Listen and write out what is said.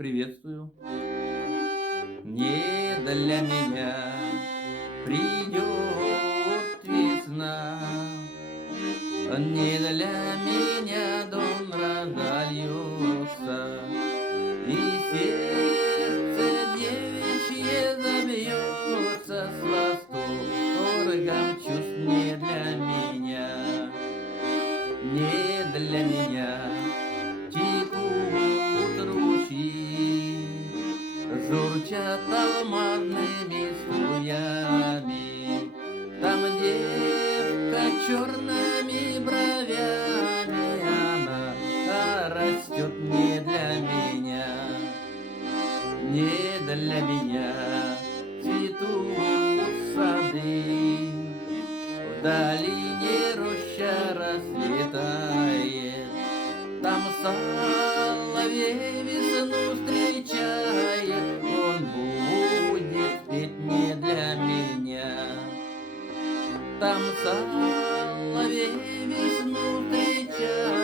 приветствую. Не для меня придет весна, не для меня дом разольется, и сердце девичье забьется с восторгом чувств не для меня, не для меня. Текут ручьи, журчат алмазными струями, там девка черными бровями, она растет не для меня, не для меня. Цветут сады, в долине роща расцветает, там соловей весну встречает, он будет петь не для меня. Там соловей весну встречает.